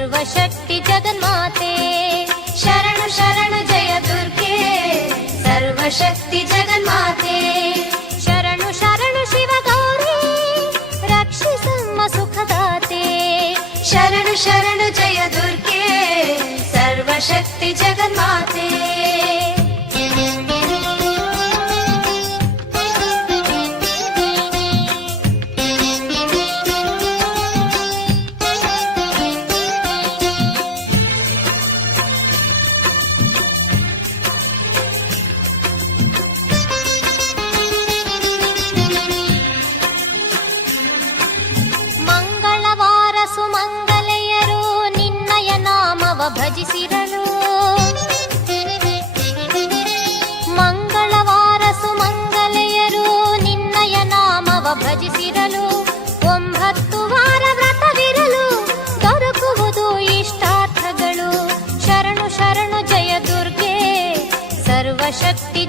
ಸರ್ವಶಕ್ತಿ ಜಗನ್ಮಾತೆ. ಶರಣು ಶರಣು ಜಯ ದುರ್ಗೆ ಸರ್ವಶಕ್ತಿ ಜಗನ್ಮಾತೆ. ಶರಣು ಶರಣು ಶಿವಗೌರಿ ರಕ್ಷಿಸಮ್ಮ ಸುಖದಾತೆ. ಶರಣು ಶರಣು ಜಯ ದುರ್ಗೆ ಸರ್ವಶಕ್ತಿ ಜಗನ್ಮಾತೆ. ಮಂಗಳವಾರ ಸುಮಂಗಲೆಯರು ನಿನ್ನಯ ನಾಮವ ಭಜಿಸಿರಲು. ಮಂಗಳವಾರ ಸುಮಂಗಲೆಯರು ನಿನ್ನಯ ನಾಮವ ಭಜಿಸಿರಲು. 9 ವಾರ ವ್ರತವಿರಲು ದೊರಕುವುದು ಇಷ್ಟಾರ್ಥಗಳು. ಶರಣು ಶರಣು ಜಯ ದುರ್ಗೆ ಸರ್ವಶಕ್ತಿ